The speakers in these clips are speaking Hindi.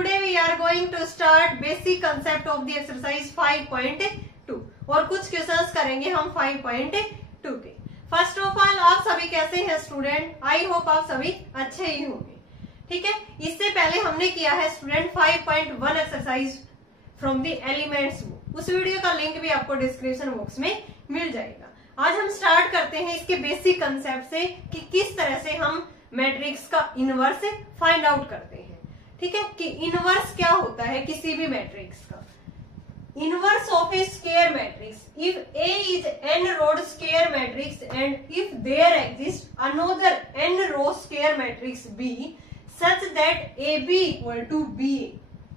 today we are going to start basic concept of the exercise 5.2 और कुछ क्वेश्चंस करेंगे हम 5.2 के। फर्स्ट ऑफ ऑल आप सभी कैसे हैं स्टूडेंट? आई होप आप सभी अच्छे ही होंगे। ठीक है, इससे पहले हमने किया है student 5.1 exercise from the elements book, उस वीडियो का लिंक भी आपको डिस्क्रिप्शन बॉक्स में मिल जाएगा। आज हम स्टार्ट करते हैं इसके बेसिक कंसेप्ट से कि किस तरह से हम मैट्रिक्स का इनवर्स फाइंड आउट करते हैं। ठीक है, कि इनवर्स क्या होता है किसी भी मैट्रिक्स का। Inverse of A square matrix if A is n row square matrix and if there exists another n row square matrix B such that AB equal to BA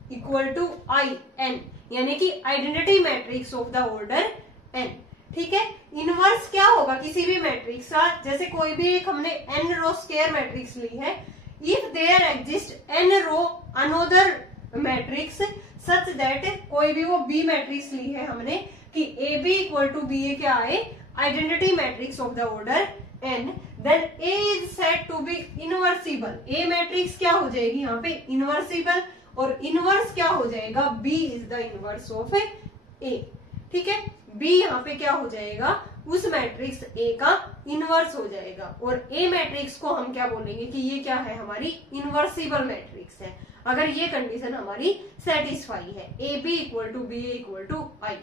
equal to IN, यानी कि identity matrix of the order n। ठीक है, इनवर्स क्या होगा किसी भी मैट्रिक्स का, जैसे कोई भी एक हमने n रो स्क्वायर मैट्रिक्स ली है, if there exist n row another matrix such that, कोई भी वो b मैट्रिक्स ली है हमने कि AB इक्वल टू BA क्या आए, identity matrix of the order n, then A is said to be invertible. A matrix क्या हो जाएगी यहाँ पे इनवर्सिबल, और इनवर्स क्या हो जाएगा, B is the inverse of A। ठीक है, B यहाँ पे क्या हो जाएगा, उस मैट्रिक्स A का इनवर्स हो जाएगा, और A मैट्रिक्स को हम क्या बोलेंगे कि ये क्या है, हमारी इनवर्सिबल मैट्रिक्स है, अगर ये कंडीशन हमारी सेटिस्फाई है। AB equal to BA equal to I।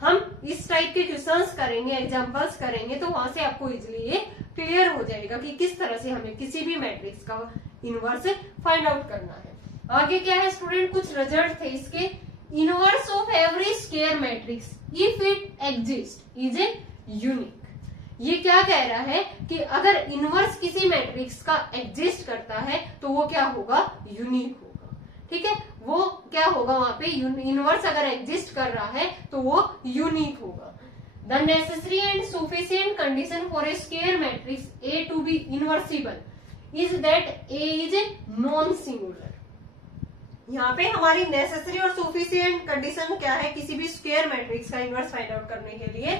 हम इस टाइप के क्वेश्चंस करेंगे, एग्जांपल्स करेंगे, तो वहां से आपको इजिली ये क्लियर हो जाएगा कि किस तरह से हमें किसी भी मैट्रिक्स का इनवर्स फाइंड आउट करना है। आगे क्या है स्टूडेंट, कुछ रिजल्ट थे इसके। Inverse of every square matrix if it exist is a unique. ये क्या कह रहा है कि अगर इनवर्स किसी मैट्रिक्स का एग्जिस्ट करता है तो वो क्या होगा, यूनिक होगा। ठीक है, वो क्या होगा वहां पे, इनवर्स अगर एग्जिस्ट कर रहा है तो वो यूनिक होगा। The necessary and sufficient condition for a square matrix A to be invertible is that A is a non singular. यहाँ पे हमारी नेसेसरी और सफिशिएंट कंडीशन क्या है किसी भी स्क्वायर मैट्रिक्स का इनवर्स फाइंड आउट करने के लिए,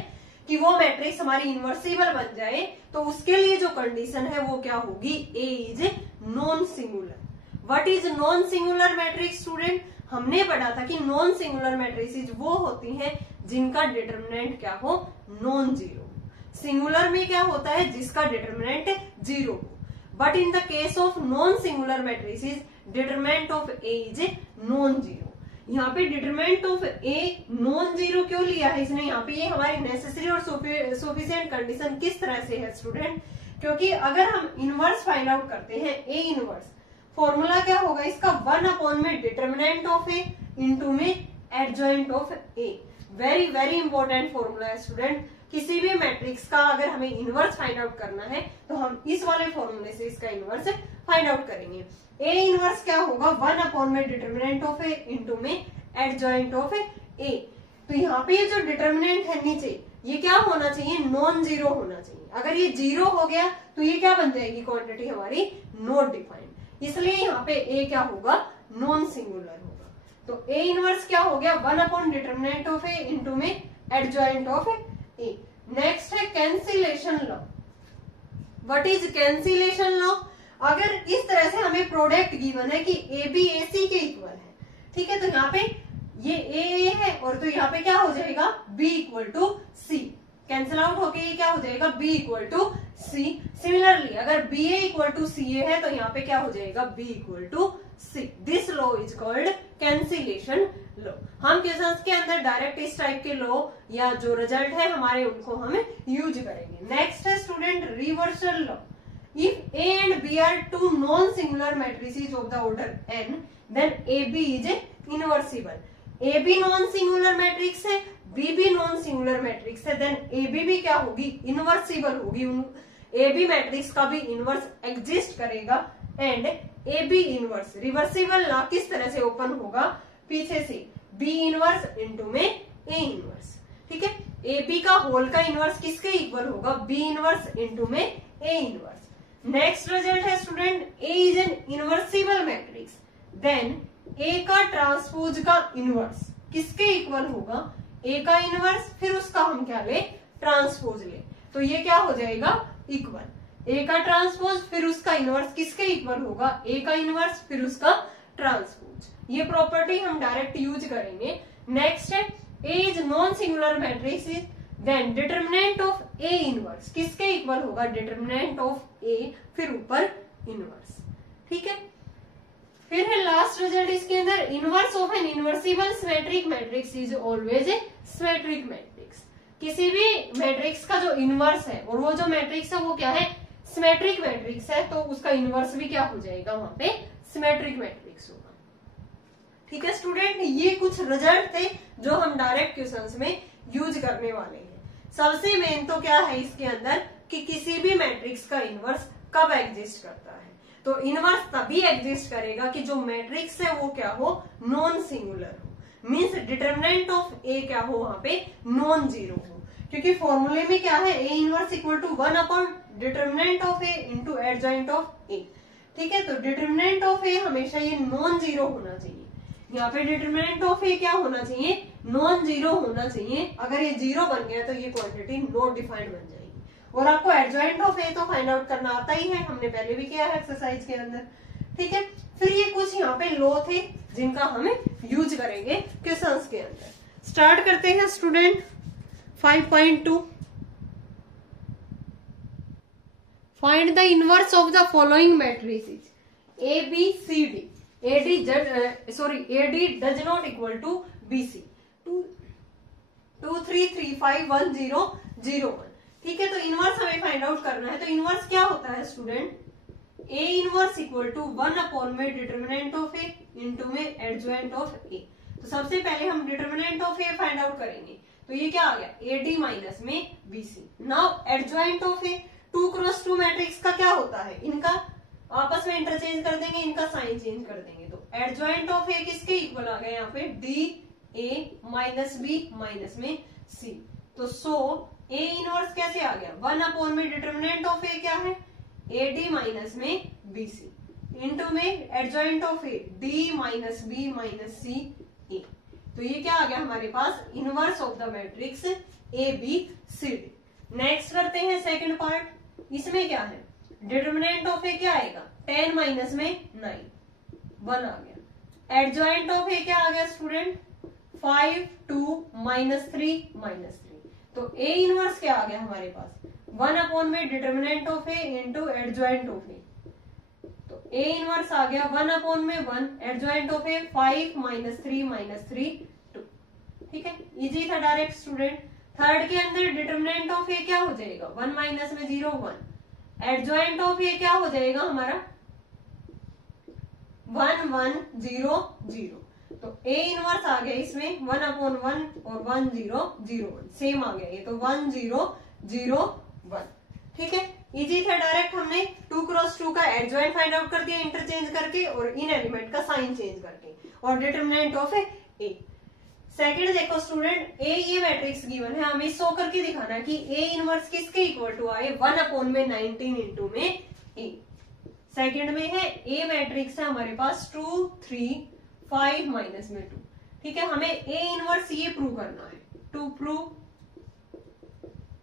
कि वो मैट्रिक्स हमारी इनवर्सिबल बन जाए, तो उसके लिए जो कंडीशन है वो क्या होगी, A is non singular. What is non singular matrix student? हमने पढ़ा था कि नॉन सिंगुलर मैट्रिक्स वो होती हैं जिनका डिटरमिनेंट क्या हो, नॉन जीरो। सिंगुलर में क्या होता है, जिसका डिटरमिनेंट जीरो हो। But in the case of non singular matrices determinant of A is non zero. यहाँ पे determinant of a non zero क्यों लिया है इसने यहाँ पे, ये हमारी नेसेसरी और सफिशिएंट कंडीशन किस तरह से है स्टूडेंट, क्योंकि अगर हम इनवर्स फाइंड आउट करते हैं ए इनवर्स, फॉर्मूला क्या होगा इसका, 1 में डिटरमिनेंट ऑफ ए इंटू में adjoint of A. Very very important formula है स्टूडेंट। किसी भी मैट्रिक्स का अगर हमें इनवर्स फाइंड आउट करना है तो हम इस वाले फॉर्मूले से इसका इनवर्स फाइंड आउट करेंगे। ए इनवर्स क्या होगा, 1 में डिटरमिनेंट ऑफ ए इंटू में एडजॉइंट ऑफ ए। तो यहाँ पे ये जो डिटरमिनेंट है नीचे, ये क्या होना चाहिए, नॉन जीरो होना चाहिए। अगर ये जीरो हो गया तो ये क्या बन जाएगी, क्वांटिटी हमारी नॉट डिफाइंड, इसलिए यहाँ पे ए क्या होगा, नॉन सिंगुलर होगा। तो ए इनवर्स क्या हो गया, 1 डिटरमिनेंट ऑफ ए इंटू में एडजॉइंट ऑफ ए। नेक्स्ट है cancellation law. What is cancellation law? अगर इस तरह से हमें प्रोडक्ट गिवन है कि ए बी ए सी के इक्वल है, ठीक है, तो यहाँ पे ये ए है और तो यहाँ पे क्या हो जाएगा, B equal to C. Cancel out होके ये क्या हो जाएगा, B equal to C. Similarly अगर B A equal to C A है तो यहाँ पे क्या हो जाएगा, B equal to C. This law is called cancellation law. हम क्वेश्चंस के अंदर डायरेक्ट इस टाइप के लॉ या जो रिजल्ट है हमारे उनको हम यूज करेंगे। नेक्स्ट है student reversal law. If A and B are two non-singular matrices of the order n, then AB is inversible. AB non-singular matrix है, B भी non-singular matrix है, then AB भी क्या होगी, inversible होगी। AB मैट्रिक्स का भी इनवर्स एग्जिस्ट करेगा एंड AB इनवर्स रिवर्सिबल ला किस तरह से ओपन होगा, पीछे से B इनवर्स इंटू में A इनवर्स। ठीक है, AB का होल का इनवर्स किसके इक्वल होगा, B इनवर्स इंटू में A इनवर्स। नेक्स्ट रिजल्ट है student, A is an invertible matrix, then A का ट्रांसपोज का इनवर्स किसके इक्वल होगा, A का इनवर्स फिर उसका हम क्या ले, ट्रांसपोज ले, तो ये क्या हो जाएगा, इक्वल। A का ट्रांसपोज फिर उसका इनवर्स किसके इक्वल होगा, A का इनवर्स फिर उसका ट्रांसपोज। ये प्रॉपर्टी हम डायरेक्ट यूज करेंगे। नेक्स्ट है A is non singular matrix then determinant of A inverse किसके इक्वल होगा, डिटर्मिनेंट ऑफ ए फिर ऊपर इनवर्स। ठीक है, फिर है लास्ट रिजल्ट इसके अंदर, inverse of an invertible symmetric matrix is always a symmetric matrix. किसी भी मैट्रिक्स का जो इनवर्स है और वो जो मैट्रिक्स है वो क्या है, सिमेट्रिक मैट्रिक्स है, तो उसका इनवर्स भी क्या हो जाएगा, वहां पे सिमेट्रिक मैट्रिक्स होगा। ठीक है स्टूडेंट, ये कुछ रिजल्ट थे जो हम डायरेक्ट क्वेश्चंस में यूज करने वाले हैं। सबसे मेन तो क्या है इसके अंदर कि किसी भी मैट्रिक्स का इनवर्स कब एग्जिस्ट करता है, तो इनवर्स तभी एग्जिस्ट करेगा कि जो मैट्रिक्स है वो क्या हो, नॉन सिंगुलर हो, मीन्स डिटर्मिनेंट ऑफ ए क्या हो, वहां पे नॉन जीरो हो, क्योंकि फॉर्मूले में क्या है, A inverse equal to 1 upon determinant of A into adjoint of A. ठीक है, तो डिटर्मिनेंट ऑफ ए हमेशा ये नॉन जीरो होना चाहिए, यहाँ पे डिटर्मिनेंट ऑफ ए क्या होना चाहिए, नॉन जीरो होना चाहिए। अगर ये जीरो बन गया तो ये क्वांटिटी नॉट डिफाइंड बन जाएगी। और आपको एडजॉइंट ऑफ ए तो फाइंड आउट करना आता ही है, हमने पहले भी किया है एक्सरसाइज के अंदर। ठीक है, फिर ये कुछ यहाँ पे लॉ थे जिनका हमें यूज करेंगे क्वेश्चंस के अंदर। स्टार्ट करते हैं student 5.2। Find the inverse of the following matrices A B C D. AD does not equal to BC 2 3 3 5 1 0 0 1। ठीक है, तो इनवर्स हमें फाइंड आउट करना है। तो इनवर्स क्या होता है student, A inverse equal to 1 upon में डिटर्मिनेंट ऑफ ए इंटू में एडजॉइंट ऑफ ए। तो सबसे पहले हम determinant of A find out करेंगे, तो ये क्या आ गया, AD माइनस में BC। Now adjoint of A, 2 cross 2 matrix का क्या होता है, इनका आपस में इंटरचेंज कर देंगे, इनका साइन चेंज कर देंगे, तो एडजॉइंट ऑफ ए किसके इक्वल आ गया, यहाँ पे D A minus B minus में सी। तो सो ए इनवर्स कैसे आ गया, 1 अपॉन में डिटर्मिनेंट ऑफ ए क्या है, ए डी माइनस में बी सी इंटू में adjoint of A D minus B minus C A. तो ये क्या आ गया हमारे पास, inverse of the matrix A B C D. Next करते हैं सेकंड पार्ट, इसमें क्या है, डिटर्मिनेंट ऑफ ए क्या आएगा, 10 माइनस में 9 1 आ गया। एडजॉइंट ऑफ ए क्या आ गया स्टूडेंट, 5 2 माइनस 3 माइनस 3। तो ए इनवर्स क्या आ गया हमारे पास, 1 अपॉन में determinant of A into adjoint of A. तो ए इनवर्स आ गया 1 अपॉन में 1, adjoint of A 5 minus 3 minus 3 2। ठीक है, इजी था डायरेक्ट स्टूडेंट। थर्ड के अंदर डिटर्मिनेंट ऑफ ए क्या हो जाएगा, 1 माइनस में 0 1, एडजॉइंट ऑफ ये क्या हो जाएगा हमारा 1 1 0 0। तो ए इनवर्स आ गया इसमें 1 अपॉन 1 और 1 0 0 1 सेम आ गया ये, तो 1 0 0 1। ठीक है, इजी था डायरेक्ट, हमने 2 क्रॉस 2 का एडजॉइंट फाइंड आउट कर दिया इंटरचेंज करके और इन एलिमेंट का साइन चेंज करके, और डिटर्मिनेंट ऑफ ए। सेकंड देखो स्टूडेंट, ए ये मैट्रिक्स गिवन है, हमें शो करके दिखाना है कि ए इनवर्स किसके इक्वल टू आए, 1 अपॉन में 19 इंटू में ए। सेकंड में है ए मैट्रिक्स है हमारे पास 2 3 5 माइनस में 2। ठीक है, हमें ए इनवर्स ये प्रूव करना है, to prove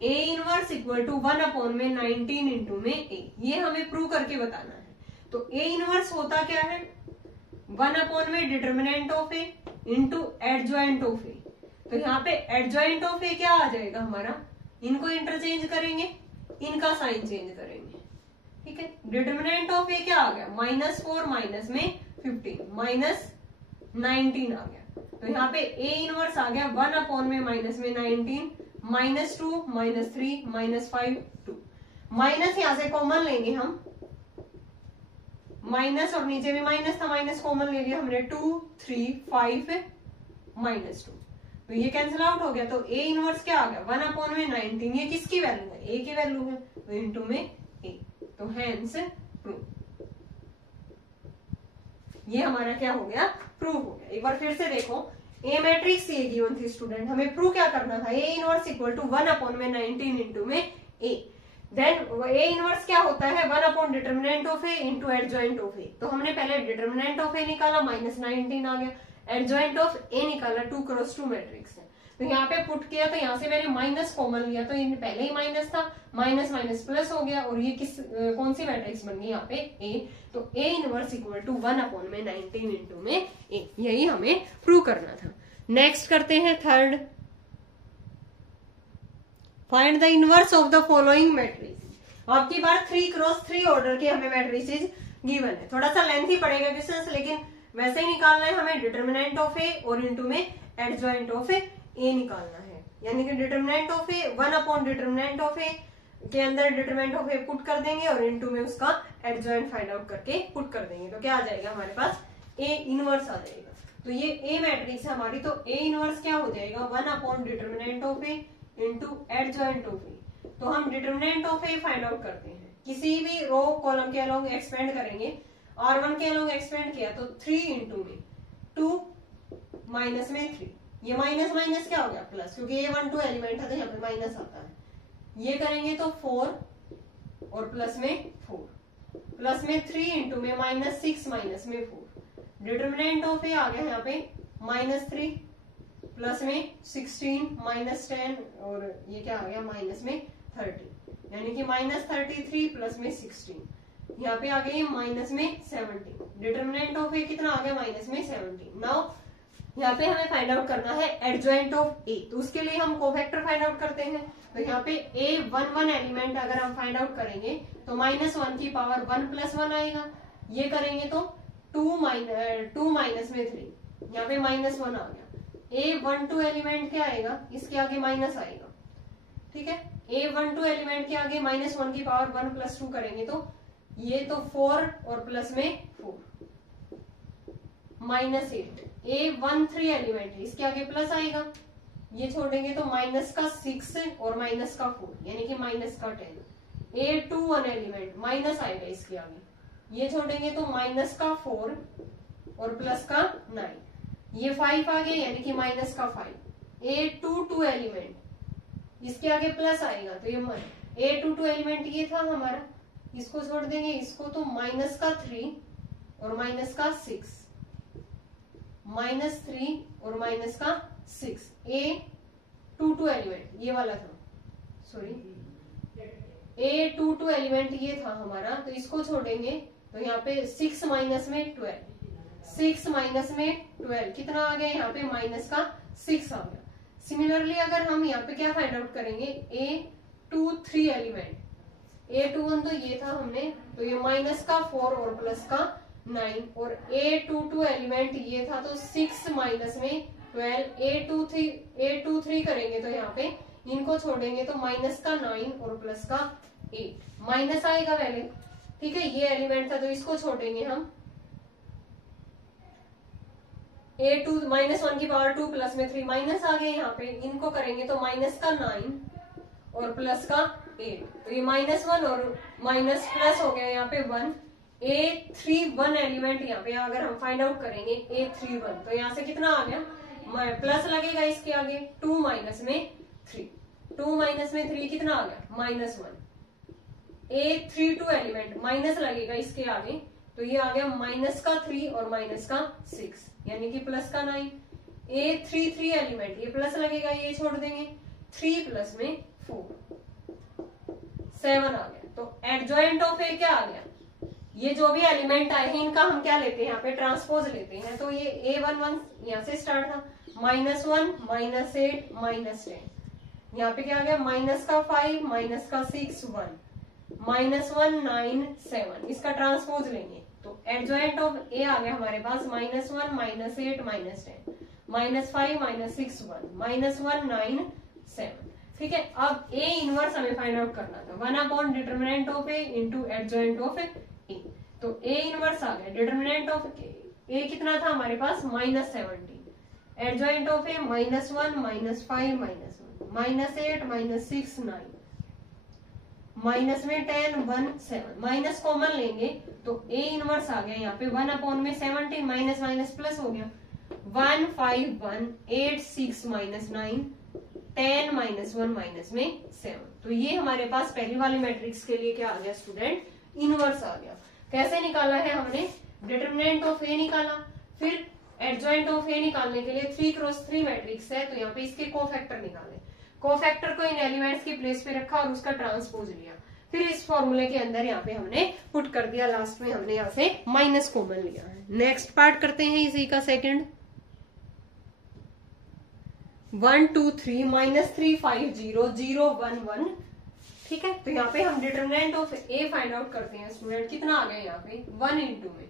A inverse equal to 1 upon में 19 इंटू में ए, ये हमें प्रूव करके बताना है। तो ए इनवर्स होता क्या है, 1 अपॉन में determinant of A into adjoint of A. तो यहाँ पे एडजॉइंट ऑफ ए क्या आ जाएगा हमारा, इनको इंटरचेंज करेंगे, इनका साइन चेंज करेंगे। ठीक है, डिटर्मिनेंट ऑफ ए क्या आ गया, -4 माइनस में 15 माइनस 19 आ गया। तो यहाँ पे ए इनवर्स आ गया 1 अपॉन में माइनस में 19 -2 -3 -5 2। माइनस यहाँ से कॉमन लेंगे हम, माइनस और नीचे भी माइनस था, माइनस कॉमन ले लिया हमने, 2 3 5 -2, तो ये कैंसिल आउट हो गया। तो ए इनवर्स क्या आ गया, 1 अपॉन में 19, ये किसकी वैल्यू है, ए की वैल्यू है, तो इंटू में ए। तो हेंस प्रूव, ये हमारा क्या हो गया, प्रूव हो गया। एक बार फिर से देखो, ए मैट्रिक्स ये गिवन थी स्टूडेंट, हमें प्रूव क्या करना था, A inverse equal to 1 upon में 19 इंटू में ए। देन ए इनवर्स क्या होता है, 1 upon determinant of A into adjoint of A. तो हमने पहले डिटर्मिनेंट ऑफ ए निकाला, -19 आ गया, एडजॉइंट ऑफ ए निकाला, 2 क्रॉस 2 मैट्रिक्स है। तो यहाँ पे पुट किया तो यहाँ से मैंने माइनस कॉमन लिया, तो ये पहले ही माइनस था, माइनस माइनस प्लस हो गया, और ये किस कौन सी मैट्रिक्स बन गई यहाँ पे ए, तो A inverse equal to 1/19 into में ए, यही हमें प्रूव करना था। नेक्स्ट करते हैं third, find the inverse of the following matrix. आपकी बार 3x3 ऑर्डर के हमें मैट्रिसेस गिवन है, थोड़ा सा लेंथी पड़ेगा क्वेश्चन, लेकिन वैसे ही निकालना है हमें। डिटर्मिनेंट ऑफ ए और इंटू में एडजॉइंट ऑफ ए निकालना है, यानी कि डिटर्मिनेंट ऑफ ए 1/डिटर्मिनेंट ऑफ ए के अंदर डिटर्मिनेंट ऑफ ए पुट कर देंगे और इंटू में उसका एडजॉइंट फाइंड आउट करके पुट कर देंगे, तो क्या आ जाएगा हमारे पास ए इनवर्स आ जाएगा। तो ये ए मैट्रिक्स है हमारी, तो ए इनवर्स क्या हो जाएगा determinant of A into adjoint of A. तो हम determinant of A find out करते हैं, किसी भी रो कॉलम के अलोंग एक्सपेंड करेंगे, R1 के अलोंग एक्सपेंड किया तो 3 इंटू में 2 माइनस में 3, ये माइनस माइनस क्या हो गया प्लस, क्योंकि ये 1 2 एलिमेंट है तो यहाँ पे माइनस आता है। ये करेंगे तो 4 और प्लस में 4, प्लस में 3 इंटू में -6 माइनस में 4। डिटर्मिनेंट ऑफ ए आ गया यहाँ पे -3 प्लस में 16 -10 और ये क्या आ गया माइनस में 30, यानी कि -33 प्लस में 16, यहाँ पे आ गया माइनस में 17। डिटर्मिनेंट ऑफ ए कितना आ गया माइनस में 17। नाउ यहाँ पे हमें फाइंड आउट करना है एडजॉइंट ऑफ ए, तो उसके लिए हम कोफैक्टर फाइंड आउट करते हैं। तो यहाँ पे ए 1 एलिमेंट अगर हम फाइंड आउट करेंगे तो -1 की पावर 1 + 1 आएगा, ये करेंगे तो 2 माइनस में 3, यहाँ पे -1 आ गया। ए 1 2 एलिमेंट क्या आएगा, इसके आगे माइनस आएगा, ठीक है। ए 1 2 एलिमेंट के आगे -1 की पावर 1 + 2 करेंगे तो ये तो 4 और प्लस में 4 -8। ए 1 3 एलिमेंट इसके आगे प्लस आएगा, ये छोड़ेंगे तो -6 और -4 यानी कि -10। ए 2 1 एलिमेंट माइनस आएगा इसके आगे, ये छोड़ेंगे तो -4 और +9, ये 5 आ गया यानी कि -5। ए 2 2 एलिमेंट इसके आगे प्लस आएगा तो ये ए 2 2 एलिमेंट ये था हमारा, इसको छोड़ देंगे, इसको तो -3 और -6, -3 और -6। ए 2 2 एलिमेंट ये वाला था, सॉरी ए 2 2 एलिमेंट ये था हमारा, तो इसको छोड़ेंगे तो यहाँ पे 6 माइनस में 12, 6 माइनस में 12 कितना आ गया यहाँ पे -6 आ गया। सिमिलरली अगर हम यहाँ पे क्या फाइंड आउट करेंगे, ए 2 3 एलिमेंट, ए 2 1 तो ये था हमने, तो ये -4 और +9, और ए 2 2 एलिमेंट ये था तो 6 माइनस में 12, ए 2 3 करेंगे तो यहाँ पे इनको छोड़ेंगे तो -9 और +8, माइनस आएगा पहले, ठीक है। ये एलिमेंट था तो इसको छोड़ेंगे हम, ए 2 -1 की पावर 2 प्लस में 3 माइनस आ गए यहाँ पे, इनको करेंगे तो -9 और +8, तो ये -1 और माइनस प्लस हो गया यहाँ पे 1। ए 3 1 एलिमेंट यहाँ पे अगर हम फाइंड आउट करेंगे ए 3 1, तो यहाँ से कितना आ गया, प्लस लगेगा इसके आगे 2 माइनस में 3, 2 माइनस में 3 कितना आ गया -1। ए 3 2 एलिमेंट माइनस लगेगा इसके आगे, तो ये आ गया -3 और -6 यानी कि +9। ए 3 3 एलिमेंट ये प्लस लगेगा, ये छोड़ देंगे, 3 प्लस में 4 7 आ गया। तो एडजॉइंट ऑफ ए क्या आ गया, ये जो भी एलिमेंट आए हैं इनका हम क्या लेते हैं यहाँ पे ट्रांसपोज लेते हैं, तो ये A11 यहाँ से स्टार्ट था, -1 -8 -10, यहाँ पे क्या आ गया -5 -6 1 -1 9 7, इसका ट्रांसपोज लेंगे तो एडजॉइंट ऑफ ए आ गया हमारे पास -1 -8 -10 -5 -6 1 -1 9 7, ठीक है। अब ए इनवर्स हमें फाइंड आउट करना था, determinant of A into adjoint of A, तो ए इनवर्स आ गया। डिटर्मिनेंट ऑफ ए कितना था हमारे पास -17, एडजॉइंट ऑफ ए -1 -5 -1 -8 -6 9, माइनस में 10 1 7, माइनस कॉमन लेंगे तो ए इनवर्स आ गया यहाँ पे 1/17, माइनस माइनस प्लस हो गया 1 5 1 8 6 -9 10 -1 -7, तो ये हमारे पास पहली वाली मैट्रिक्स के लिए क्या आ गया स्टूडेंट, इनवर्स आ गया। कैसे निकाला है हमने, डिटर्मिनेंट ऑफ ए निकाला, फिर एडजॉइंट ऑफ ए निकालने के लिए 3x3 मैट्रिक्स है, तो यहाँ पे इसके कोफैक्टर निकाले। कोफैक्टर को इन एलिमेंट्स की प्लेस पे रखा और उसका ट्रांसपोज लिया, फिर इस फॉर्मूले के अंदर यहाँ पे हमने पुट कर दिया, लास्ट में हमने यहाँ से माइनस कॉमन लिया है। नेक्स्ट पार्ट करते हैं इसी का सेकंड। 1 2 3 -3 5 0 0 1 1। ठीक है, तो यहाँ पे हम determinant of A find out करते हैं स्टूडेंट। कितना आ गया यहाँ पे 1 इंटू में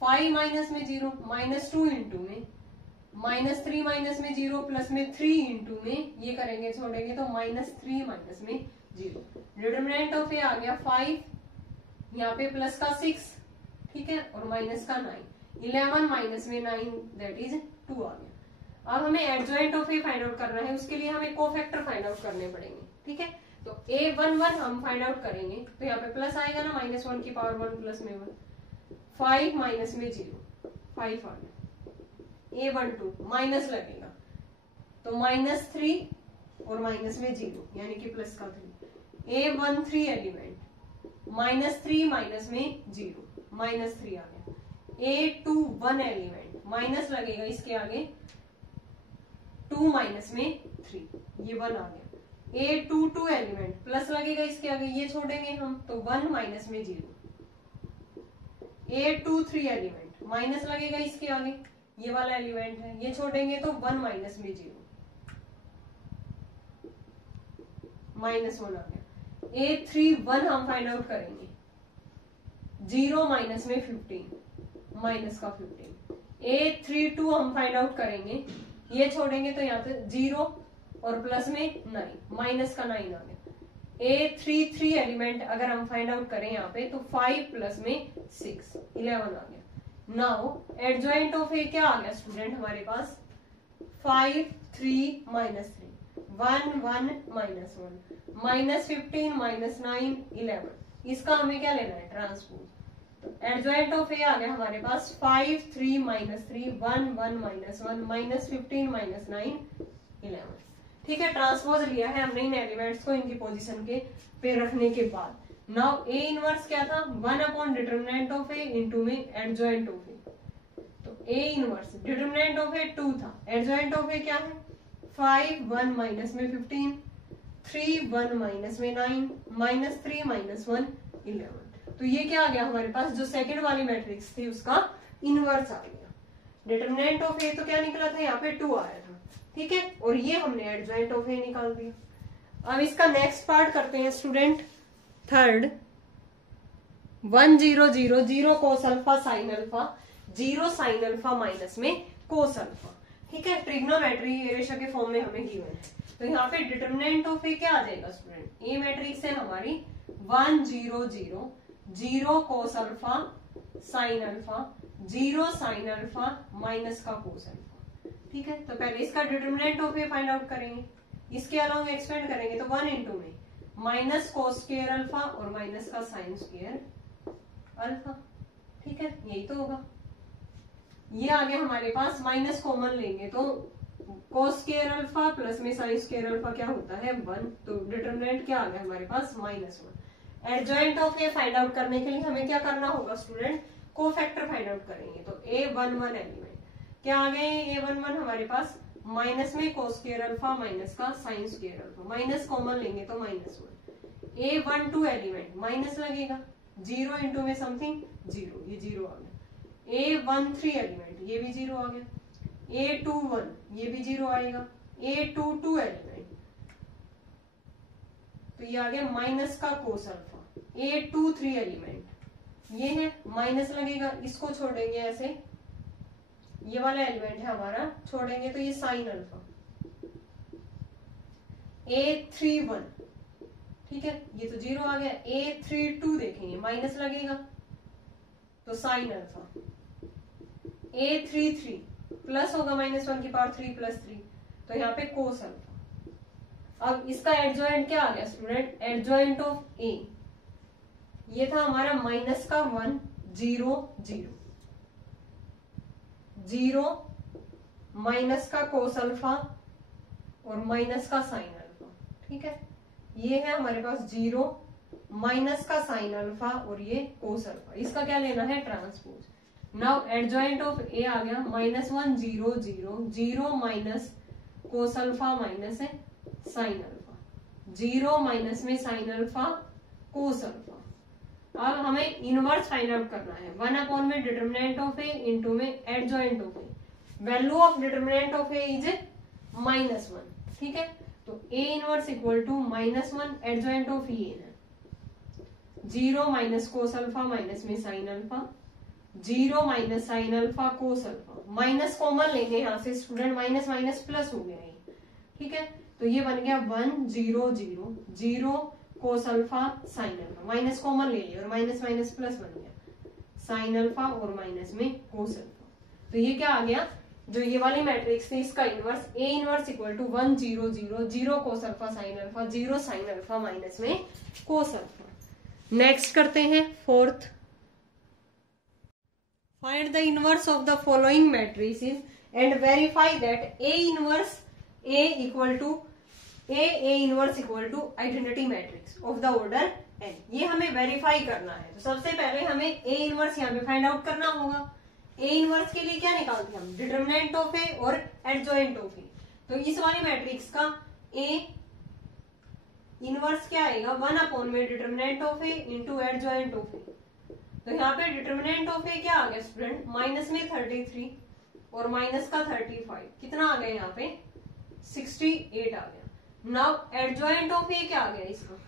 5 माइनस में 0 -2 इंटू में -3 माइनस में 0 प्लस में 3 इंटू में ये करेंगे छोड़ेंगे तो -3 माइनस में 0। डिटरमिनेंट ऑफ ए आ गया 5, यहाँ पे प्लस का 6, ठीक है, और माइनस का 9। 11 माइनस में 9 दैट इज 2 आ गया। अब हमें adjoint of A find out करना है, उसके लिए हमें कोफैक्टर फाइंड आउट करने पड़ेंगे। ठीक है, तो A11 हम फाइंड आउट करेंगे, तो यहाँ पे प्लस आएगा ना, -1 की पावर 1 प्लस में 1, 5 माइनस में 0 5 आ गया। A12 माइनस लगेगा तो -3 और माइनस में 0 यानी कि प्लस का 3। A13 एलिमेंट -3 माइनस में 0 -3 आ गया। A21 एलिमेंट माइनस लगेगा इसके आगे 2 माइनस में 3, ये 1 आ गया। A22 एलिमेंट प्लस लगेगा इसके आगे, ये छोड़ेंगे हम तो 1 माइनस में 0। A23 एलिमेंट माइनस लगेगा इसके आगे, ये वाला एलिमेंट है, ये छोड़ेंगे तो 1 माइनस में 0 -1 आ गया। A31 हम फाइंड आउट करेंगे 0 माइनस में 15 माइनस का 15। A32 हम फाइंड आउट करेंगे, ये छोड़ेंगे तो यहाँ पे 0 और प्लस में 9 माइनस का 9 आ गया। A33 एलिमेंट अगर हम फाइंड आउट करें यहाँ पे तो 5 प्लस में 6 11 आ गया। नाउ एडजॉइंट ऑफ ए क्या आ गया स्टूडेंट हमारे पास 5 3 -3 1 1 -1 -15 -9 11। इसका हमें क्या लेना है ट्रांसपोज। एडजॉइंट ऑफ ए आ गया हमारे पास 5 3 -3 1 1 -1 -15 -9 11। ठीक है, ट्रांसपोज लिया है हमने इन एलिमेंट्स को इनकी पोजीशन के पे रखने के बाद। नाउ ए इनवर्स क्या था 1 upon determinant of A into में एडजॉइंट ऑफ ए। तो A inverse determinant of A 2 था, एडजॉइंट ऑफ ए क्या है 5 1 माइनस में 15 3 1 माइनस में 9 -3 -1 11। तो ये क्या आ गया हमारे पास जो सेकंड वाली मैट्रिक्स थी उसका इनवर्स आ गया। डिटरमिनेंट ऑफ ए तो क्या निकला था यहाँ पे 2 आया था। ठीक है, और ये हमने एडजॉइंट ऑफ ए निकाल दिया। अब इसका नेक्स्ट पार्ट करते हैं student third. 1 0 0 0 cos alpha sine alpha 0 sine alpha minus में कोस अल्फा। ठीक है, ट्रिग्नोमेट्री रेशो के फॉर्म में हमें गिवन है। तो यहाँ पे डिटरमिनेंट ऑफ ए क्या आ जाएगा स्टूडेंट, ए मैट्रिक्स है हमारी 1 0 0 0 cos alpha sine alpha 0 sine alpha minus का कोस अल्फा। ठीक है, तो पहले इसका determinant of A find out करेंगे, इसके अलावा एक्सपेंड करेंगे तो 1 इंटू में माइनस कोस स्क्वायर अल्फा और माइनस का साइन स्क्वायर अल्फा। ठीक है, यही तो होगा। ये आ गया हमारे पास, माइनस कॉमन लेंगे तो कोस स्क्वायर अल्फा प्लस में साइन स्क्वायर अल्फा क्या होता है 1। तो डिटरमिनेंट क्या आ गया हमारे पास -1। Adjoint of A find out करने के लिए हमें क्या करना होगा स्टूडेंट, कोफैक्टर फाइंड आउट करेंगे। तो A11 एलिमेंट क्या आ गए A11 हमारे पास माइनस में कोस स्क्वायर अल्फा माइनस का sine square alpha, minus common लेंगे तो -1। A12 एलिमेंट माइनस लगेगा 0 इंटू में समथिंग 0, ये 0 आ गया। A13 एलिमेंट ये भी 0 आ गया। A21 ये भी 0 आएगा। A22 एलिमेंट तो ये आ गया माइनस का कोस अल्फा। A23 एलिमेंट ये है माइनस लगेगा, इसको छोड़ेंगे ऐसे, ये वाला एलिमेंट है हमारा, छोड़ेंगे तो ये साइन अल्फा। A31 ठीक है, ये तो 0 आ गया। A32 देखेंगे माइनस लगेगा तो साइन अल्फा। A33 प्लस होगा -1 की पावर 3 प्लस 3 तो यहाँ पे कोस अल्फा। अब इसका एडजॉइंट क्या आ गया स्टूडेंट, एडजॉइंट ऑफ ए ये था हमारा माइनस का 1 0 0 0 माइनस का कोस अल्फा और माइनस का साइन अल्फा। ठीक है, ये है हमारे पास 0 माइनस का साइन अल्फा और ये कोस अल्फा। इसका क्या लेना है ट्रांसपोज। नाउ एडजॉइंट ऑफ ए आ गया -1 0 0 0 माइनस कोस अल्फा माइनस है साइन अल्फा, 0 माइनस में साइन अल्फा कोस अल्फा। अब हमें इनवर्स फाइंड आउट करना है। 1 अपॉन में डिटर्मिनेंट ऑफ ए इंटू में adjoint of A. Value of determinant of A is -1, ठीक है। तो A inverse equal to -1 adjoint of A है 0 माइनस कोस अल्फा माइनस में sine alpha, 0 minus sine alpha cos alpha. Minus common लेंगे यहाँ से स्टूडेंट, माइनस माइनस प्लस हो गया ये, ठीक है। तो ये बन गया 1 0 0 0 cos alpha sine alpha, minus common ले लिया और माइनस माइनस प्लस बन गया साइन अल्फा और माइनस में कोस अल्फा। तो ये क्या आ गया, जो ये वाली मैट्रिक्स थी इसका inverse A inverse equal to 1 0 0 0 cos alpha sine alpha 0 sine alpha minus में कोस अल्फा। नेक्स्ट करते हैं fourth. Find the inverse of the following matrices and verify that A inverse A equal to A inverse equal to identity matrix of the order n. ये हमें वेरीफाई करना है। तो सबसे पहले हमें ए इनवर्स यहाँ पे फाइंड आउट करना होगा। ए इनवर्स के लिए क्या निकालते हैं हम, डिटर्मिनेंट ऑफ ए और एडजॉइंट ऑफ ए। तो इस वाली मैट्रिक्स का ए इनवर्स क्या आएगा, 1 अपॉन में determinant of A into adjoint of A. तो यहाँ पे डिटर्मिनेंट ऑफ ए क्या आ गया स्टूडेंट, माइनस में 33 और माइनस का 35, कितना आ गया यहाँ पे 68 आ गया। नाउ एडजॉइंट ऑफ ए क्या आ गया इसका,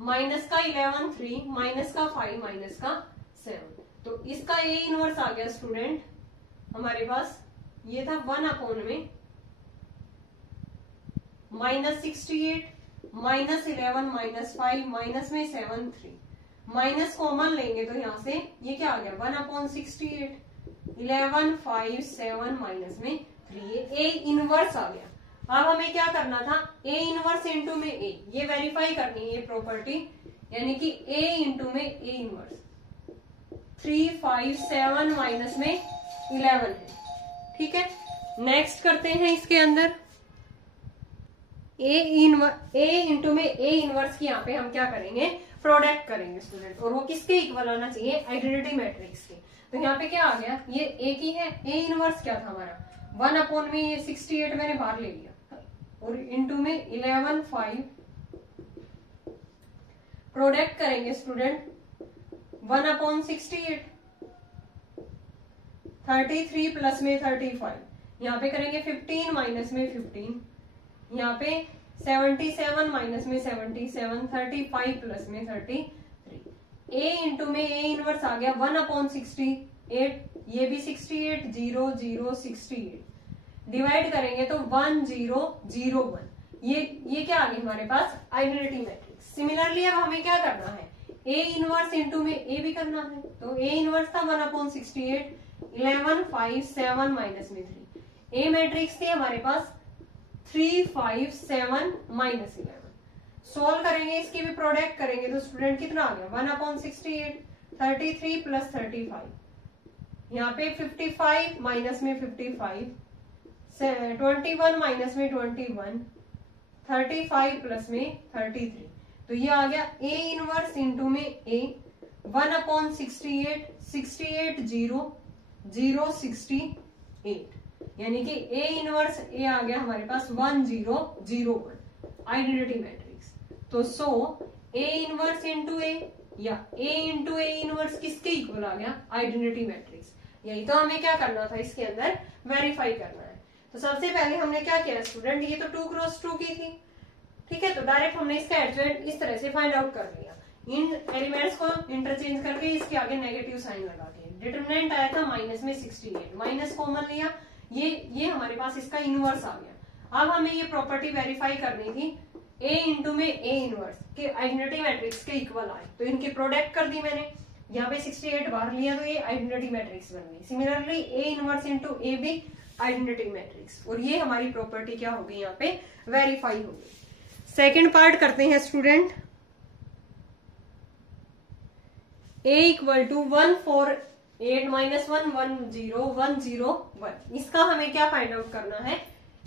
माइनस का 11 3 माइनस का 5 माइनस का 7। तो इसका ए इनवर्स आ गया स्टूडेंट हमारे पास, ये था 1 अपॉन में -68 -11 -5 माइनस में 7 3, माइनस कॉमन लेंगे तो यहां से ये क्या आ गया 1 अपॉन 68 11 5 7 माइनस में 3, ये ए इनवर्स आ गया। अब हमें क्या करना था, ए इनवर्स इंटू में ए, ये वेरीफाई करनी है ये प्रॉपर्टी, यानी कि ए इंटू में ए इनवर्स 3 5 7 माइनस में 11 है, ठीक है। नेक्स्ट करते हैं इसके अंदर ए इंटू में ए इनवर्स की यहाँ पे हम क्या करेंगे, प्रोडक्ट करेंगे स्टूडेंट, और वो किसके इक्वल आना चाहिए, आइडेंटिटी मैट्रिक्स के। तो यहाँ पे क्या आ गया, ये ए की है, ए इनवर्स क्या था हमारा 1 अपॉन में ये 68 मैंने बाहर ले लिया और इंटू में 11 5, प्रोडक्ट करेंगे स्टूडेंट 1 अपॉन 68 33 प्लस में 35, यहाँ पे करेंगे 15 माइनस में 15, यहाँ पे 77 माइनस में 77 35 प्लस में 33। ए इंटू में ए इनवर्स आ गया 1 अपॉन 68, ये भी 68 0 0 68, डिवाइड करेंगे तो 1 0 0 1, ये क्या आ गई हमारे पास आइडेंटिटी मैट्रिक्स। सिमिलरली अब हमें क्या करना है, ए इनवर्स इंटू में ए भी करना है। तो ए इनवर्स था 1 अपॉन 68 11 5 7 माइनस में 3, ए मैट्रिक्स थी हमारे पास 3 5 7 माइनस 11। सोल्व करेंगे, इसकी भी प्रोडक्ट करेंगे तो स्टूडेंट कितना आ गया 1 अपॉन 68 33 प्लस 35, यहाँ पे 55 माइनस में 55 21 माइनस में 21 35 प्लस में 33। तो ये आ गया ए इनवर्स इंटू में ए 1 अपॉन 68 68 0 0 68, यानी कि ए इनवर्स ए आ गया हमारे पास 1 0 0 1 आइडेंटिटी मैट्रिक्स। तो सो ए इनवर्स इंटू ए या ए इंटू ए इनवर्स किसके इक्वल आ गया, आइडेंटिटी मैट्रिक्स। यही तो हमें क्या करना था इसके अंदर, वेरीफाई करना है। तो सबसे पहले हमने क्या किया स्टूडेंट, ये तो 2 क्रॉस 2 की थी, ठीक है। तो डायरेक्ट हमने इसका एडजॉइंट इस तरह से फाइंड आउट कर लिया, इन एलिमेंट्स को इंटरचेंज करके इसके आगे नेगेटिव साइन लगा के। डिटरमिनेंट आया था माइनस में 68, माइनस कॉमन लिया, ये हमारे पास इसका इनवर्स आ गया। अब हमें ये प्रॉपर्टी वेरीफाई करनी थी, ए इंटू में ए इनवर्स के आइडेंटिटी मैट्रिक्स के इक्वल आए, तो इनकी प्रोडक्ट कर दी मैंने, यहाँ पे 68 बाहर लिया तो ये आइडेंटिटी मैट्रिक्स बन गई। सिमिलरली ए इनवर्स इंटू ए भी आइडेंटिटी मैट्रिक्स, और ये हमारी प्रॉपर्टी क्या होगी यहाँ पे वेरीफाई होगी। सेकेंड पार्ट करते हैं student, A equal to 1 4 8 minus 1 1 0 1 0 1, इसका हमें क्या फाइंड आउट करना है,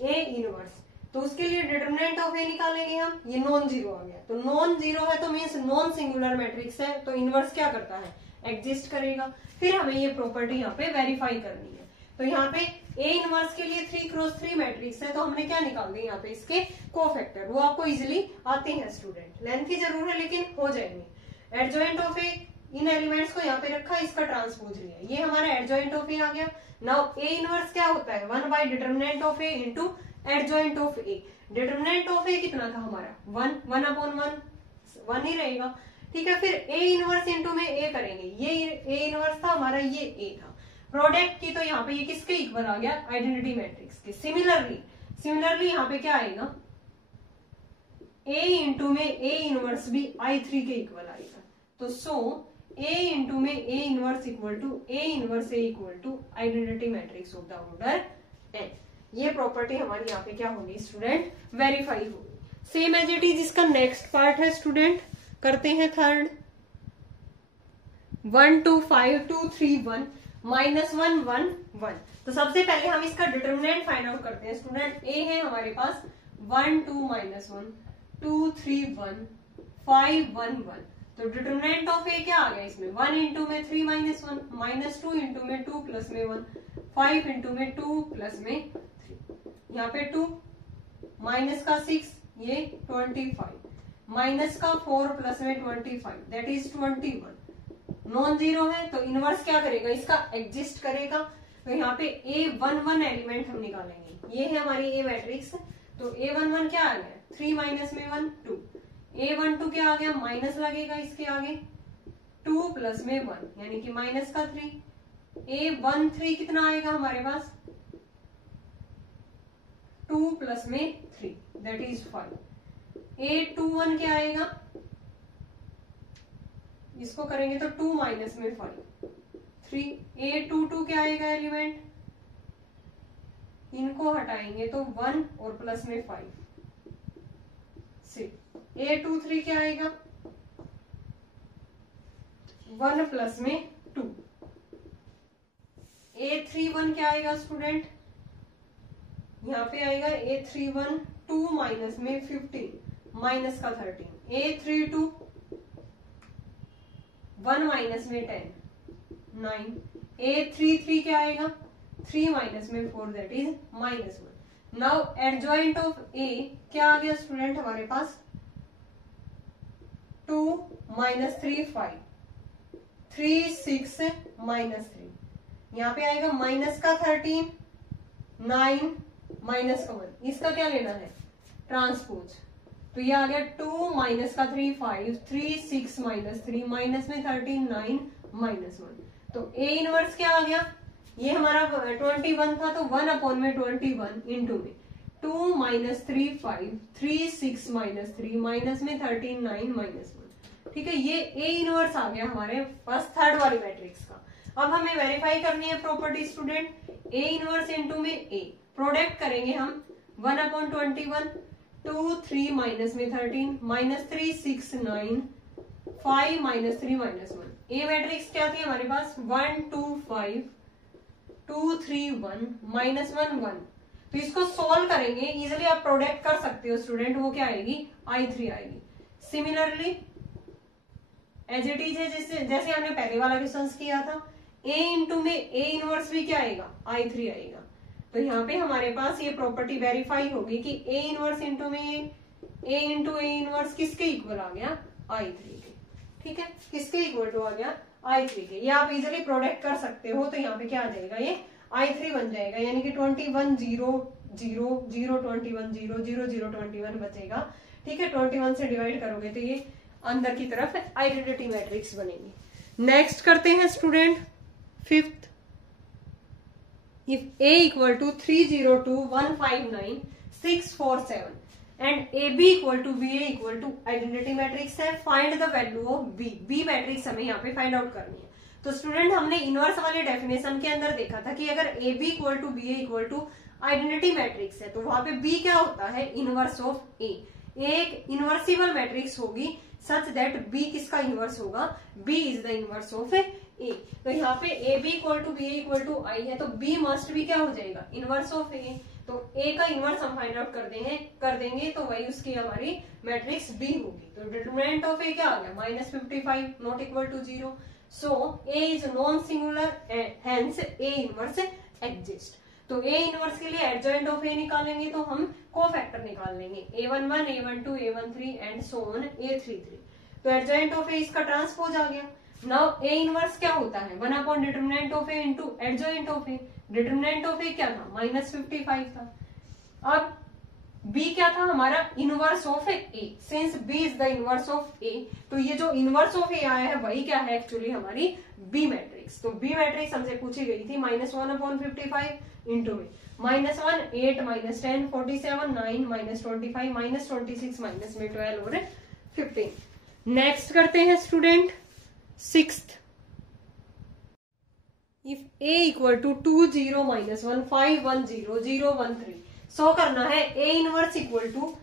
ए इनवर्स। तो उसके लिए डिटरमिनेंट ऑफ ए निकालेंगे हम, ये नॉन जीरो आ गया, तो नॉन जीरो है तो मीन्स नॉन सिंगुलर मैट्रिक्स है, तो इनवर्स क्या करता है एग्जिस्ट करेगा। फिर हमें ये प्रॉपर्टी यहाँ पे वेरीफाई करनी है। तो यहाँ पे ए इनवर्स के लिए 3x3 मैट्रिक्स है, तो हमने क्या निकाल दिया यहाँ पे इसके कोफैक्टर, वो आपको इजिली आते हैं स्टूडेंट, लेंथी जरूर है लेकिन हो जाएंगे। Adjoint of A, in elements को यहाँ पे रखा, इसका ट्रांसपोज लिया, ये हमारा एडजॉइंट ऑफ ए आ गया। नाउ ए इनवर्स क्या होता है, 1 by determinant of A into adjoint of A. Determinant of A कितना था हमारा 1, 1/1 ही रहेगा, ठीक है। फिर ए इनवर्स इंटू में ए करेंगे, ये ए इनवर्स था हमारा, ये ए था। प्रोडक्ट की तो यहाँ पे ये किसके इक्वल आ गया, आइडेंटिटी मैट्रिक्स के। सिमिलरली यहाँ पे क्या आएगा, ए इंटू में ए इनवर्स भी I3 के इक्वल आएगा। तो सो ए इंटू में A inverse equal to A inverse A equal to identity matrix of the order n। ये प्रॉपर्टी हमारी यहाँ पे क्या होगी स्टूडेंट, वेरीफाई होगी। सेम एज इट इज इसका नेक्स्ट पार्ट है स्टूडेंट, करते हैं थर्ड। 1 2 5 2 3 1 -1 1 1। तो सबसे पहले हम इसका डिटर्मिनेंट फाइंड आउट करते हैं स्टूडेंट। ए है हमारे पास 1 2 -1 2 3 1 5 1 1। तो डिटर्मिनेंट ऑफ ए क्या आ गया इसमें, 1 इंटू में 3 -1 -2 इंटू में 2 प्लस में 1 5 इंटू में 2 प्लस में 3। यहाँ पे 2 माइनस का 6 ये 25 माइनस का 4 प्लस में 25 दैट इज 21। नॉन जीरो है तो इनवर्स क्या करेगा, इसका एग्जिस्ट करेगा। तो यहाँ पे A11 एलिमेंट हम निकालेंगे, ये है हमारी ए मैट्रिक्स। तो A11 क्या आ गया, 3 माइनस में 1 2। A12 क्या आ गया, माइनस लगेगा इसके आगे 2 प्लस में 1 यानी कि माइनस का 3। A13 कितना आएगा हमारे पास, 2 प्लस में 3 दैट इज 5। A21 क्या आएगा, इसको करेंगे तो 2 माइनस में 5 3। A22 क्या आएगा एलिमेंट, इनको हटाएंगे तो 1 और प्लस में 5 6। A23 क्या आएगा, 1 प्लस में 2। A31 क्या आएगा स्टूडेंट, यहाँ पे आएगा A31 2 माइनस में 15 माइनस का 13। A32 1 माइनस में 10 9। A33 क्या आएगा, 3 माइनस में 4 that is -1। Now adjoint of A क्या आ गया स्टूडेंट हमारे पास, 2 माइनस 3 5 3 6 -3। यहाँ पे आएगा माइनस का 13 9 माइनस का 1। इसका क्या लेना है, ट्रांसपोज। तो ये आ गया 2 माइनस का 3 5 3 6 -3 माइनस में 13 9 -1। तो ए इनवर्स क्या आ गया, ये हमारा 21 था तो 1 में 21 इंटू में 2 माइनस 3 5 3 6 -3 माइनस में 13 9 -1। ठीक है, ये ए इनवर्स आ गया हमारे पास थर्ड वाली मैट्रिक्स का। अब हमें वेरीफाई करनी है property student, A inverse into में ए। प्रोडक्ट करेंगे हम 1/21 2 3 माइनस में 13 -3 6 9 5 -3 -1। ए मैट्रिक्स क्या थी हमारे पास, 1 2 5 2 3 1 -1 1। तो इसको सोल्व करेंगे, इजिली आप प्रोडक्ट कर सकते हो स्टूडेंट, वो क्या आएगी I3 आएगी। सिमिलरली एज इट इज है जैसे हमने पहले वाला क्वेश्चन किया था, ए इंटू में ए इनवर्स भी क्या आएगा, I3 आएगा। तो यहाँ पे हमारे पास ये प्रॉपर्टी वेरीफाई होगी कि ए इनवर्स इंटू में ए इंटू ए इनवर्स किसके इक्वल आ गया, I3 के। ठीक है, किसके इक्वल टू आ गया, I3 के। ये आप इजिली प्रोडक्ट कर सकते हो। तो यहाँ पे क्या आ जाएगा, ये I3 बन जाएगा, यानी कि 21 0 0 0 21 0 0 0 21 बचेगा। ठीक है, 21 से डिवाइड करोगे तो ये अंदर की तरफ आइडेंटिटी मैट्रिक्स बनेगी। नेक्स्ट करते हैं student fifth. If A equal to 302 159 647 and A B equal to B A equal to identity matrix है, find the value of B. B matrix हमें यहाँ पे फाइंड आउट करनी है। तो स्टूडेंट हमने इनवर्स वाले डेफिनेशन के अंदर देखा था कि अगर A B equal to B A equal to identity matrix है तो वहां पे बी क्या होता है, इनवर्स ऑफ ए। एक इनवर्सिबल मैट्रिक्स होगी सच दैट बी किसका इनवर्स होगा, B is the inverse of A. तो यहाँ पे A B equal to B A equal to I है, तो बी मस्ट भी क्या हो जाएगा, इनवर्स ऑफ ए। तो ए का इनवर्स हम फाइंड आउट कर देंगे तो वही उसकी हमारी मैट्रिक्स बी होगी। तो डिटरमिनेंट ऑफ ए क्या आ गया, -55 not equal to 0। So A is non singular hence A inverse exist. तो ए इनवर्स के लिए एडजॉइंट ऑफ ए निकालेंगे तो हम कोफैक्टर निकाल लेंगे A11, A12, A13 and so on A33। तो एडजॉइंट ऑफ ए इसका ट्रांसपोज आ गया। नाउ ए इनवर्स क्या होता है 1 upon determinant of A into adjoint of A. Determinant of A क्या था -55 था। अब बी क्या था हमारा inverse of A. Since B is the inverse of A, तो ये जो इनवर्स ऑफ ए आया है वही क्या है एक्चुअली हमारी बी मैट्रिक्स। तो बी मैट्रिक्स हमसे पूछी गई थी -1 अपॉन 55 इंटू में -1 8 -10 47 9 -25 -26 माइनस में 12 और 15। नेक्स्ट करते हैं student 6th। If a equal to 2 0 -1 5 1 0 0 1 3 so करना है A inverse equal to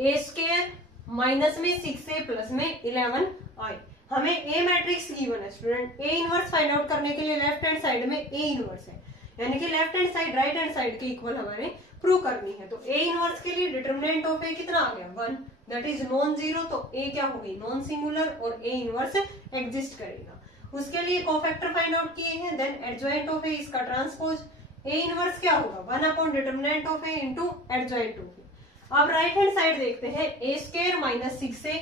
A square minus में 6a प्लस में 11 आई। हमें ए मैट्रिक्स गिवन है student. A inverse find out करने के लिए लेफ्ट हैंड साइड में ए इनवर्स है, यानी कि left hand side right hand side के इक्वल हमारे प्रूव करनी है। तो ए इनवर्स के लिए डिटरमिनेंट ऑफ ए कितना आ गया 1, दैट इज नॉन जीरो। तो ए क्या हो गई नॉन सिंगुलर और ए इनवर्स एग्जिस्ट करेगा। उसके लिए कोफैक्टर फाइंड आउट किए हैं, देन एडजॉइंट ऑफ ए इसका ट्रांसपोज। ए इनवर्स क्या होगा 1 upon determinant of A into adjoint of A. अब राइट हैंड साइड देखते हैं ए स्क्वायर माइनस 6a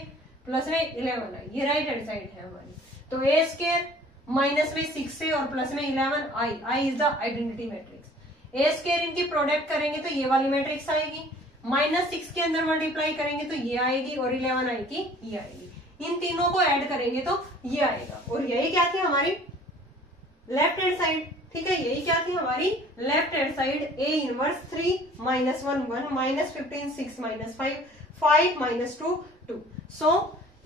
प्लस में 11 आई, ये राइट हैंड साइड है हमारी। तो ए स्क्वायर माइनस में 6a और प्लस में 11 I, I is the identity matrix. A square इनकी प्रोडक्ट करेंगे तो ये वाली मैट्रिक्स आएगी, -6 के अंदर मल्टीप्लाई करेंगे तो ये आएगी और 11 आएगी ये आएगी। इन तीनों को ऐड करेंगे तो ये आएगा और यही क्या थी हमारी लेफ्ट हैंड साइड। ठीक है, यही क्या थी हमारी left hand side. A inverse 3 -1 1 -15 6 -5 5 -2 2। So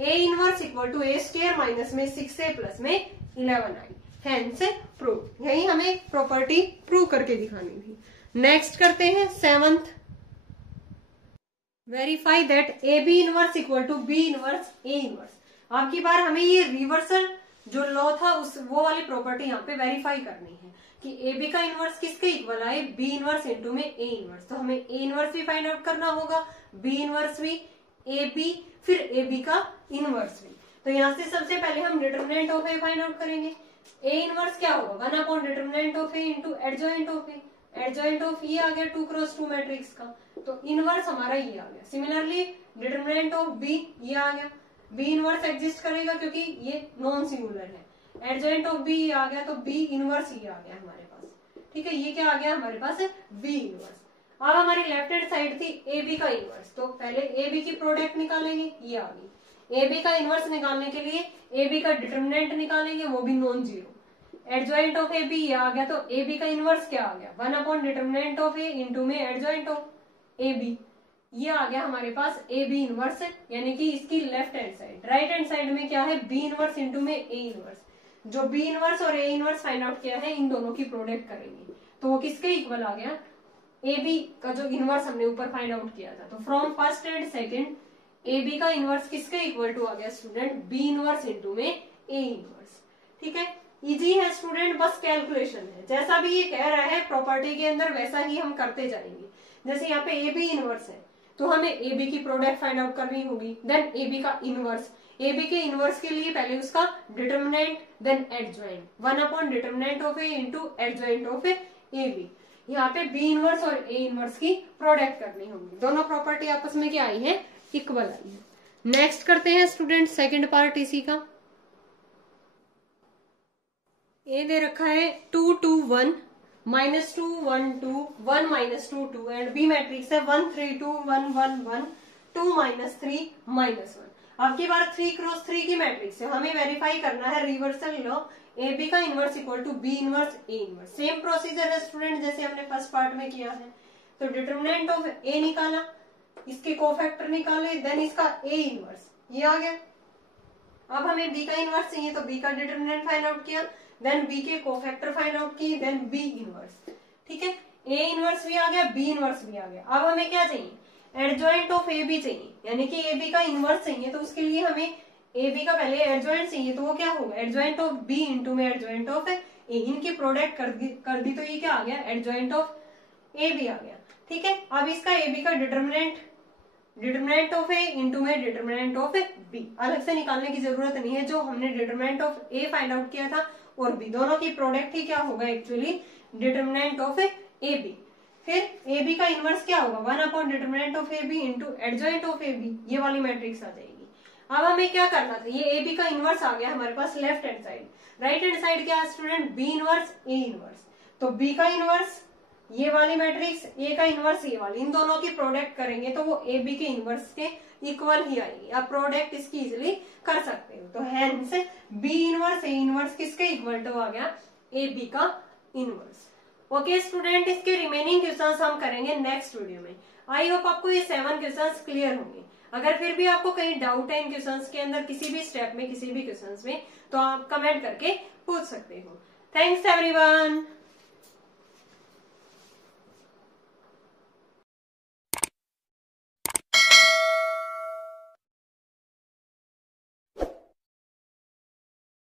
A inverse equal to A square minus में 6a प्लस में 11 आई, हेंस प्रूव। यही हमें प्रॉपर्टी प्रूव करके दिखानी थी। नेक्स्ट करते हैं 7th। Verify that A B inverse equal to B inverse A inverse. आपकी बार हमें ये रिवर्सल जो लॉ था उस वो वाली प्रॉपर्टी यहाँ पे वेरीफाई करनी है कि ए बी का इनवर्स किसके इक्वल आए बी इनवर्स इंटू में ए इनवर्स। तो हमें ए इनवर्स भी फाइंड आउट करना होगा, बी इनवर्स भी, ए बी, फिर ए बी का इनवर्स भी। तो यहाँ से सबसे पहले हम determinant of A find out करेंगे। ए इनवर्स क्या होगा 1 upon determinant of A into adjoint of A. Adjoint of ये आ गया 2 क्रॉस 2 मैट्रिक्स का, तो इनवर्स हमारा ये आ गया। सिमिलरली डिटरमिनेंट ऑफ बी ये आ गया, बी इनवर्स एग्जिस्ट करेगा क्योंकि ये नॉन सिंगुलर है। एडजॉइंट ऑफ बी ये आ गया तो बी इनवर्स ये आ गया हमारे पास। ठीक है, ये क्या आ गया हमारे पास बी इनवर्स। अब हमारी लेफ्ट हैंड साइड थी ए बी का इनवर्स, तो पहले ए बी की प्रोडक्ट निकालेंगे, ये आ गई। ए बी का इनवर्स निकालने के लिए ए बी का डिटरमिनेंट निकालेंगे, वो भी non zero. Adjoint of A B ये आ गया, तो ए बी का इनवर्स क्या आ गया 1 upon determinant of A into में एडजॉइंट ऑफ ए बी, ये आ गया हमारे पास ए बी इनवर्स, यानी कि इसकी left hand side. Right hand side में क्या है बी इनवर्स इंटू में ए इनवर्स। जो बी इनवर्स और ए इनवर्स फाइंड आउट किया है इन दोनों की प्रोडक्ट करेंगे, तो वो किसके इक्वल आ गया ए बी का जो इनवर्स हमने ऊपर फाइंड आउट किया था। तो from first and second A B का इनवर्स किसके इक्वल टू आ गया स्टूडेंट बी इनवर्स इंटू में ए इनवर्स। ठीक है, इजी है स्टूडेंट, बस कैलकुलेशन है। जैसा भी ये कह रहा है प्रॉपर्टी के अंदर वैसा ही हम करते जाएंगे। जैसे यहाँ पे ए बी इनवर्स है तो हमें ए बी की प्रोडक्ट फाइंड आउट करनी होगी, देन ए बी का इनवर्स। ए बी के इनवर्स के लिए पहले उसका determinant then adjoint, 1 upon determinant of A into adjoint of A B. यहाँ पे बी इनवर्स और ए इनवर्स की प्रोडक्ट करनी होगी। दोनों प्रॉपर्टी आपस में क्या आई है इक्वल आई है। नेक्स्ट करते हैं स्टूडेंट सेकंड पार्ट इसी का। ए दे रखा है 2 2 1 -2 1 2 1 -2 2 एंड बी मैट्रिक्स है 1 3 2 1 1 1 2 -3 -1। अब की बार 3 क्रॉस 3 की मैट्रिक्स है, हमें वेरीफाई करना है रिवर्सल लॉ ए बी का inverse equal to B inverse A inverse. Same procedure है स्टूडेंट जैसे हमने फर्स्ट पार्ट में किया है। तो डिटरमिनेंट ऑफ ए निकाला, इसके कोफैक्टर निकाले, देन इसका ए इनवर्स ये आ गया। अब हमें बी का इनवर्स चाहिए तो बी का डिटरमिनेंट फाइंड आउट किया, देन बी के कोफैक्टर फाइंड आउट किए, देन बी इनवर्स। ठीक है, ए इनवर्स भी आ गया, बी इनवर्स भी आ गया। अब हमें क्या चाहिए एडजॉइंट ऑफ ए बी चाहिए, यानी कि ए बी का इनवर्स चाहिए। तो उसके लिए हमें ए बी का पहले एडजॉइंट चाहिए, तो वो क्या होगा एडजॉइंट ऑफ बी इंटू में एडजॉइंट ऑफ ए। इनकी प्रोडक्ट कर दी तो ये क्या आ गया एडजॉइंट ऑफ ए बी आ गया। ठीक है, अब इसका ए बी का determinant determinant of A into में डिटरमिनेंट ऑफ बी, अलग से निकालने की जरूरत नहीं है। जो हमने determinant of A find out किया था और बी, दोनों की प्रोडक्ट ही क्या होगा actually determinant of A B. फिर ए बी का इनवर्स क्या होगा 1 upon determinant of A B into adjoint of A B, ये वाली मैट्रिक्स आ जाएगी। अब हमें क्या करना था, ये ए बी का इनवर्स आ गया हमारे पास left hand side, right hand side क्या है student B inverse A inverse, तो बी का इनवर्स ये वाली मैट्रिक्स, ए का इनवर्स ये वाली, इन दोनों की प्रोडक्ट करेंगे तो वो ए बी के इनवर्स के इक्वल ही आएगी। आप प्रोडक्ट इसकी इजिली कर सकते हो, तो hence B inverse A inverse किसके इक्वल टू आ गया ए बी का इनवर्स। ओके स्टूडेंट, इसके रिमेनिंग क्वेश्चंस हम करेंगे नेक्स्ट वीडियो में। आई होप आपको ये 7 क्वेश्चंस क्लियर होंगे। अगर फिर भी आपको कहीं डाउट है इन क्वेश्चंस के अंदर किसी भी स्टेप में किसी भी क्वेश्चंस में, तो आप कमेंट करके पूछ सकते हो। Thanks everyone.